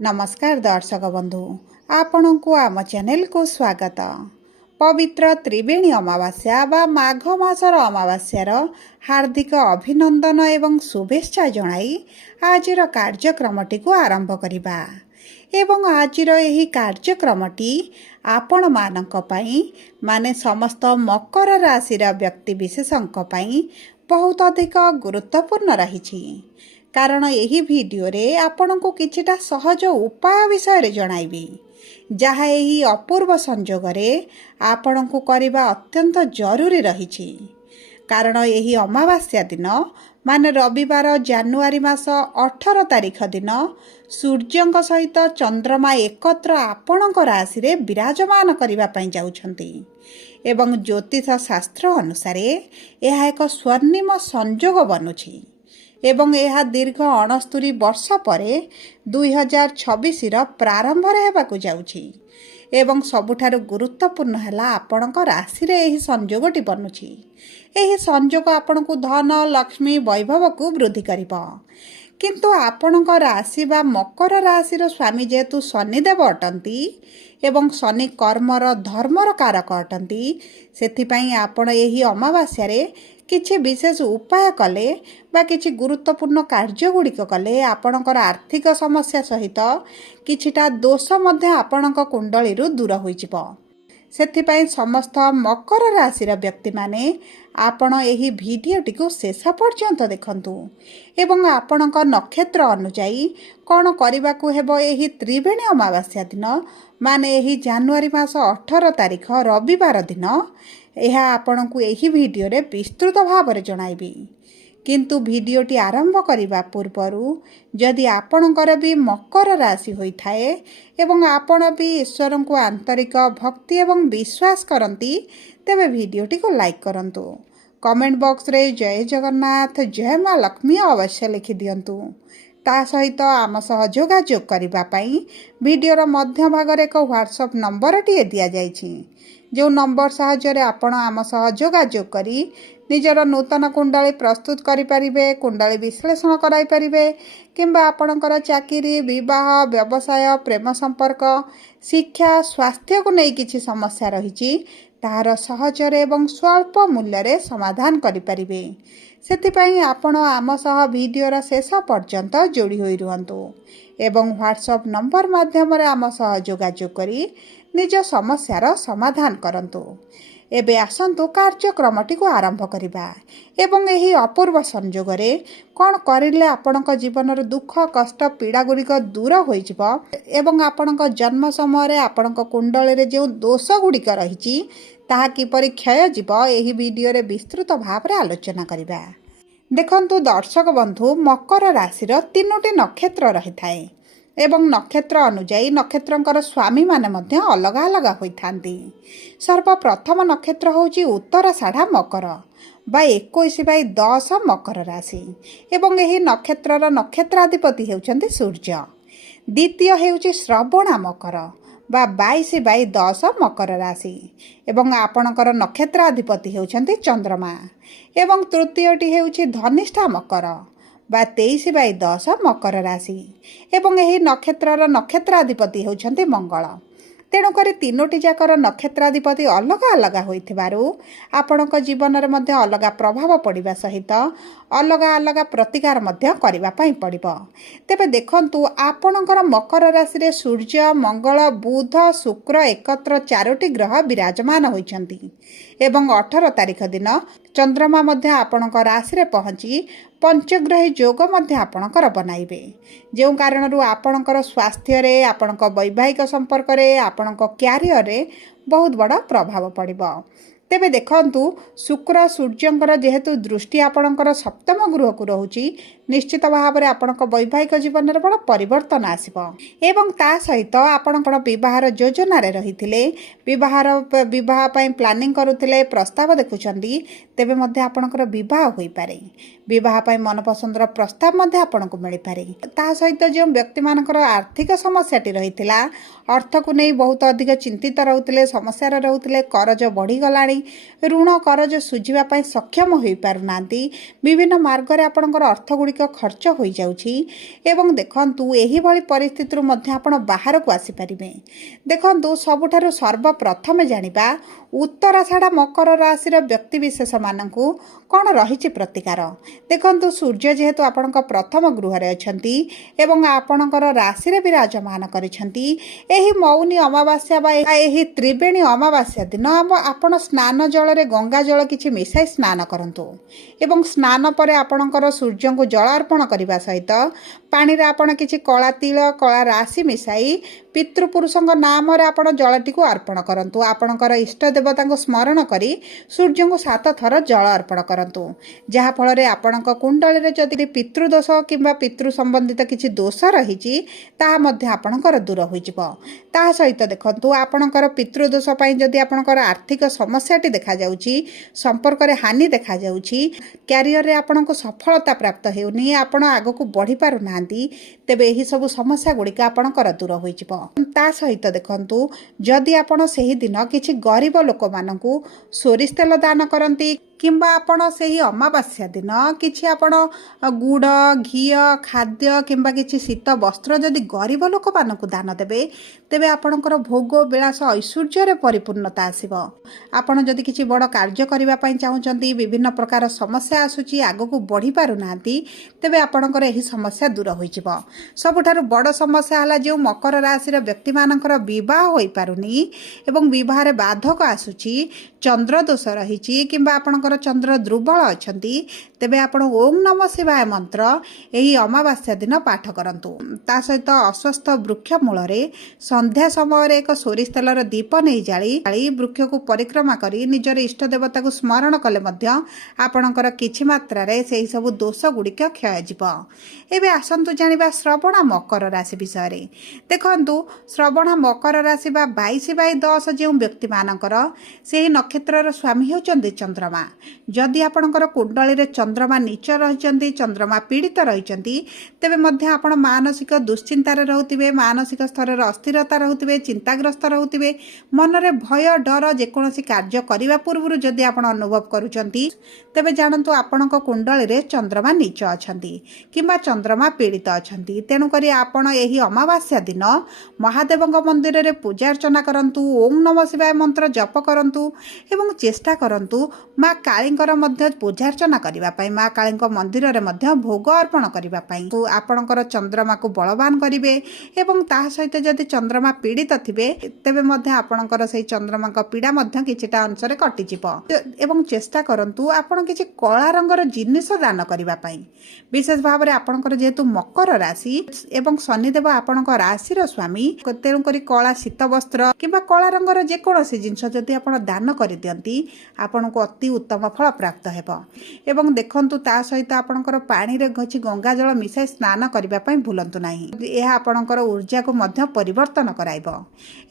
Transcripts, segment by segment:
नमस्कार दर्शक बंधु आपण को आम चैनल को स्वागत। पवित्र त्रिवेणी अमावास्या बा माघ मासर अमावास्यार हार्दिक अभिनंदन एवं शुभेच्छा जणाई आजिर कार्यक्रमटी को आरंभ करिबा। एवं आजिर एही कार्यक्रमटी आपण मानक पई माने समस्त मकर राशिर व्यक्ति विशेषंक पई बहुत अधिक गुरुत्वपूर्ण रही। कारण यही वीडियो रे आपण को किछिटा सहज उपाय विषय जणाइबी जहाँ यही अपूर्व संजोग रे आपण को करबा अत्यंत जरूरी रही। कारण यही अमावास्या दिन माने रविवार जानुआरी मास 18 तारिख दिन सूर्यंक सहित चंद्रमा एकत्र आपणक राशि रे विराजमान करबा पई जाउछंती। एवं ज्योतिष शास्त्र अनुसार यह एक स्वर्णिम संजोग बनुछि एवं यह दीर्घ 69 वर्ष पर 2026 प्रारंभ हेबाकु जाउछि। एवं सबुठारु गुरुत्वपूर्ण है आपणक राशि रे एही संजोगटी बनुछि। एही संजोग आपणकु धन लक्ष्मी वैभव को वृद्धि करिबो। किंतु आपणक राशि बा मकर राशिर स्वामी जेहेतु शनिदेव अटंती एवं शनि कर्मर धर्मर कारक अटंती सेथिपई आपण एही अमावास्या रे किछि विशेष उपाय कले बा किछि गुरुत्वपूर्ण कार्य गुड़िक कले आपणकर आर्थिक समस्या सहित किछिटा दोष मध्य आपणक कुंडली दूर होई जिवो। सेथिपई समस्त मकर राशिर व्यक्ति माने आपण एही भिडियोटी को शेष पर्यंत देखंतु एवं आपणक नक्षत्र अनुसार कौन करबाकू हेबो एही त्रिवेणी अमावास्या दिन माने एही जानुआरी मास 18 तारिख रविवार दिन यह आपण को एही वीडियो रे विस्तृत भाव में जणाइबी। किंतु वीडियोटी आरंभ करने पूर्वरु जदि आपणकर भी मकर राशि होइथाए एवं आपण भी ईश्वर को आंतरिक भक्ति एवं विश्वास करती तेबे वीडियोटी को लाइक करंतु। कमेंट बॉक्स रे जय जगन्नाथ जय माँ लक्ष्मी अवश्य लिखि दियंतु। ता सहित आम सह जोगाजोग करिबा पई वीडियोर मध्य भाग रे एक व्हाट्सएप नंबर टी दिया जाइछि। जो नंबर साहाय्य आपण आम सह जोगाजोग करी निजर नूतन कुंडली प्रस्तुत करि परिबे, कुंडली विश्लेषण कराई परिबे किंबा आपणकर चाकरी विवाह व्यवसाय प्रेम संपर्क शिक्षा स्वास्थ्य को नहीं किछि समस्या रही तार सहजरे एवं स्वल्प मूल्य रे समाधान करि परिबे। सेथिपई आपण आम सह वीडियोर शेष पर्यंत जोड़ी होई रुहंतु एवं व्हाट्सएप नंबर माध्यम रे आम सह जोगाजोग करी निज समस्यार समाधान करंतु। एबे आसंतु कार्यक्रमटी को आरंभ करिबा एवं एही अपूर्व संजोग रे कोन करिले आपणक जीवनर दुख कष्ट पीड़ा गुड़िक दूर होई जिवो एवं आपणक जन्म समय रे आपणक कुंडली रे जो दोष गुड़िक रहिछि ताहा किपरि क्षय जिवो एही वीडियो रे विस्तृत भाव रे आलोचना करिबा। देखंतु दर्शक बंधु मकर राशिर 3टी नक्षत्र रहिथाए एवं नक्षत्र अनुଯାୟୀ नक्षत्रंकर स्वामी माने मध्य अलग अलग होइथांती। सर्वप्रथम नक्षत्र होची उत्तराषाढ़ा मकर बा 21/10 मकर राशि एवं एही नक्षत्रर नक्षत्राधिपति हेउचंती सूर्य। द्वितीय हेउची श्रवणा मकर बा 22/10 मकर राशि एवं आपणकर नक्षत्राधिपति हेउचंती चंद्रमा एवं तृतीयटी हेउची धनिष्ठा मकर बा 23/10 मकर राशि एवं एही नक्षत्रर नक्षत्राधिपति हेउचंती मंगल। तेणुक 3टी जाकर नक्षत्राधिपति अलग अलग होइथिबारु आपणक जीवन रे मध्य अलग प्रभाव पड़िबा सहित अलग अलग प्रतिकार मध्य करिबा पई पड़िबो। तेबे देखंतु आपणकर मकर राशि रे सूर्य मंगल बुध शुक्र एकत्र 4टी ग्रह विराजमान होइछंती एवं 18 तारिख दिन चंद्रमा मध्य आपणक राशि रे पहुंची पंचग्रही योग मध्य आपणकर बनाइबे। जो कारणरू आपणकर स्वास्थ्य रे आपणक वैवाहिक संपर्क रे आपणक क्यारियर रे बहुत बड़ा प्रभाव पड़िबो। तेबे देखंतु शुक्र सूर्यंकर जेहेतु दृष्टि आपणकर सप्तम गृह को रहुची निश्चित भाव में आपणक वैवाहिक जीवन में बड़ा परिवर्तन आसिबो एवं ता सहित आपणकर विवाहर योजना रे रहिथिले विवाह पई प्लानिंग करुथिले प्रस्ताव देखुचंदी तेबे मध्य आपणकर विवाह होई पारे। विवाह पई मनपसंदर प्रस्ताव मध्य आपणको मिली पारे। ता सहित जो व्यक्ति मानकर आर्थिक समस्याटी रहिथिला अर्थ को नहीं बहुत अधिक चिंतित रहउथिले समस्या रहउथिले करज बढ़ी गलाणी ऋण करज सुझिबा पई सक्षम होई पारुनांती विभिन्न मार्ग रे आपणकर अर्थ गुड़िक अधिक खर्च हो जाउछि एवं देखंतु एही भली परिस्थिति मध्य आपण बाहर को आसी परिबे। देखंतु सबुठारु सर्वप्रथम जानिबा उत्तराषाढ़ मकर राशि व्यक्ति विशेष मानकु कौन रही प्रतिकार। देखंतु सूर्य जेहेतु आपणक प्रथम गृह अछंती एवं आपणकर राशि विराजमान करिसेंती एही मौनी अमावास्या बा एही त्रिवेणी अमावास्या दिन आपण स्नान जल रे गंगा जल किछि मिसाई स्नान करंतु एवं स्नान परे आपणकर सूर्य को जल अर्पण करने सहित पानी रे आपण किछि कला तिल कला राशि मिसाई पितृपुरुष नाम रे आपण जलटी को अर्पण करंतु। आपणकर इष्ट देवता को स्मरण करी सूर्य को 7 थर जल अर्पण करंतु जहा फल रे आपणक कुंडली रे जदि पितृदोष किंबा पितृ संबंधित किछि दोष रहिछि ताहा मध्ये आपणकर दूर होई जिवो। ताहा सहित देखंतु आपणकर पितृदोष पई जदि आपणकर आर्थिक समस्याटी देखा जाउछि संपर्क रे हानि देखा जाउछि कैरियर रे आपणको सफलता प्राप्त हेउनी आपण आगो को बढ़ी पारु नांती तेबे एही सब समस्या गुड़िका आपणकर दूर होई जिवो। ता सहित देखंतु जदि आपण सेही दिन किछि गरीब लोक मानकु सोरिष तेल दान करंती किंबा आपण सेही अमावास्या दिन किछि आपण गुड़ घी खाद्य किंबा किछि शीत वस्त्र जदि गरीब लोक मानकु दान देबे तेबे आपणकर भोग विलास ऐश्वर्य रे परिपूर्णता आसीबो। आपण जदि किछि बड़ कार्य करिवा पई चाहुचंती विभिन्न प्रकार समस्या आसुची आगो को बढ़ी पारु नांती तेबे आपणकर एही समस्या दूर होई जिवो। सबुठारु बड़ समस्या हला जे मकर राशि रे व्यक्ति मानकर विवाह होई पारुनी एवं विवाह रे बाधक आसुची चंद्र दोष रहिछि किंबा आपणकर चंद्र दुर्बल अछंती तेबे आपण ओम नमः शिवाय मंत्र एही अमावास्या दिन पाठ करंतु। ता सहित अस्वस्थ वृक्ष मूल रे संध्या समय एक सोरिष तेलर दीप नहीं जाली वृक्ष को परिक्रमा करी निजर इष्ट देवता को स्मरण कले मध्य आपणकर किछि मात्रा रे सेही सब दोष गुड़िक क्षय जिवो। एबे आसंतु जानिबा श्रवण मकर राशि विषय रे। देखंतु श्रवण मकर राशि बा 22/10 जेउ व्यक्ति मानकर सेही नक्षत्रर स्वामी होचंदी चंद्रमा। जदि आपणकर कुंडली रे चंद्रमा नीच रहिचंदी चंद्रमा पीड़ित रहिचंदी तेबे मध्य आपण मानसिक दुश्चिंतार रहउतिबे मानसिक स्तर रे अस्थिरता रहउतिबे चिंताग्रस्त रहउतिबे मन रे भय डर जेकोसी कार्य करिवा पूर्व जदि आपण अनुभव करूचंती तेबे जानंतु आपणक कुंडली रे चंद्रमा नीच अछंती किंबा चंद्रमा पीड़ित अछंती। तेनु करी आपण एही अमावास्या दिन महादेवंग मंदिर रे पूजा अर्चना करंतु ओम नमः शिवाय मंत्र जप करंतु एवं चेष्टा करंतु माँ कालींकर मध्य पूजा अर्चना करिवा पई माँ कालींक मंदिर रे मध्य भोग अर्पण करिवा पई आपणकर चंद्रमा को बलवान करिवे एवं ता सहित जदि चंद्रमा पीड़ित थिबे तेबे मध्य आपणकर सेही चंद्रमा का पीड़ा मध्य किछिटा अंश रे कटि जिवो एवं चेष्टा करंतु आपण किछि कला रंगर जिनिस दान करिवा पई। विशेष भाव रे आपणकर जेतु मकर राशि एवं शनिदेव आपणकर राशि रो स्वामी तेणु करी कला शीत वस्त्र किंबा कला रंगर जेकोसी जिनिस जदि आपण दान करि दियंती आपनको अति उत्तम फल प्राप्त हेबो। एवं देखंतु ता सहित आपणकर पानी रे गछि गंगा जल मिसाई स्नान करिवा पई भूलंतु नाही एहा आपणकर ऊर्जा को मध्य परिवर्तन कराइबो।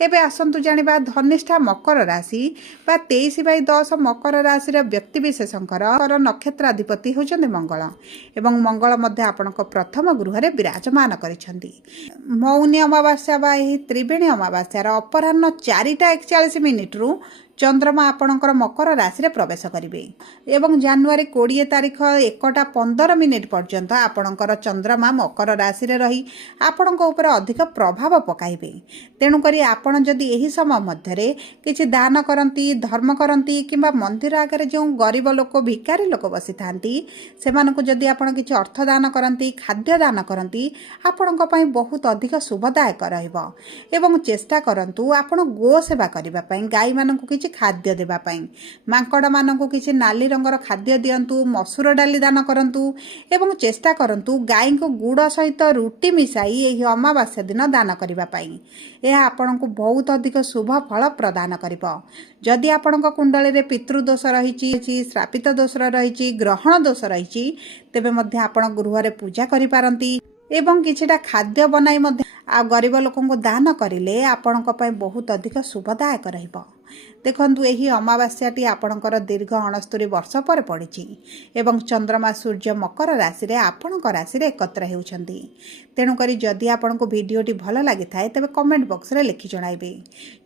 एबे आसंतु जानिबा धनिष्ठा मकर राशि बा 23/10 मकर राशि रे व्यक्ति विशेषंकर नक्षत्र अधिपति होचंदी मंगल एवं मंगल मध्य आपणक प्रथम गृह रे विराजमान करिसंती। मौनी अमावास्या बा एही त्रिवेणी अमावास्या रा अपराह्न 4:41 रु चंद्रमा आपणकर मकर राशि रे प्रवेश करिवे एवं जनवरी 20 तारिख 1:15 पर्यंत आपणकर चंद्रमा मकर राशि रे रही आपणक ऊपर अधिक प्रभाव पकाइबे। तेणु करी आपण जदि एही समय मध्य रे किछि दान करंती धर्म करंती किंबा मंदिर आगे जो गरीब लोक भिकारी लोक बसी थांती सेमानकु जदि आपण किछि अर्थ दान करंती खाद्य दान करंती आपणक पई बहुत अधिक शुभदायक रहइबो। एवं चेष्टा करंतु आपण गो सेवा करिबा पई गाई मानकु किछि खाद्य देबा पई मांकड़ मानकु किछि नाली रंगर खाद्य दियंतु मसूर डाली दान करंतु एवं चेष्टा करंतु गाई को गुड़ सहित रुटी मिसाई एही अमावास्या दिन दान करिबा पई यह आपनकु बहुत अधिक शुभ फल प्रदान करिबो। जदि आपनक कुंडली रे पितृ दोष रहिछि श्रापित दोष रहिछि ग्रहण दोष रहिछि तेबे मध्य आपण गृह रे पूजा करि पारंती एवं किछिटा खाद्य बनाई मध्य आ गरीब लोकंको दान करिले आपणक पई बहुत अधिक शुभदायक रहिबो। ଦେଖନ୍ତୁ ଏହି ଅମାବାସ୍ୟାଟି ଆପଣଙ୍କର ଦୀର୍ଘ 69 ବର୍ଷ ପରେ ପଡ଼ିଛି ଏବଂ ଚନ୍ଦ୍ରମା ସୂର୍ଯ୍ୟ ମକର ରାଶିରେ ଆପଣଙ୍କ ରାଶିରେ ଏକତ୍ର ହେଉଛନ୍ତି। ତେଣୁକରି ଯଦି ଆପଣଙ୍କୁ ଭିଡ଼ିଓଟି ଭଲ ଲାଗିଥାଏ ତେବେ କମେଣ୍ଟ ବକ୍ସରେ ଲେଖି ଜଣାଇବେ।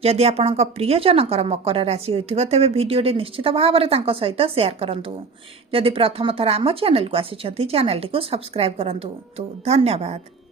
ଯଦି ଆପଣଙ୍କ ପ୍ରିୟଜନଙ୍କର ମକର ରାଶି ହୋଇଥିବ ତେବେ ଭିଡ଼ିଓଟି ନିଶ୍ଚିତ ଭାବରେ ତାଙ୍କ ସହିତ ସେୟାର କରନ୍ତୁ। ଯଦି ପ୍ରଥମ ଥର ଆମ ଚ୍ୟାନେଲକୁ ଆସିଛନ୍ତି ଚ୍ୟାନେଲଟିକୁ ସବସ୍କ୍ରାଇବ୍ କରନ୍ତୁ। ଧନ୍ୟବାଦ।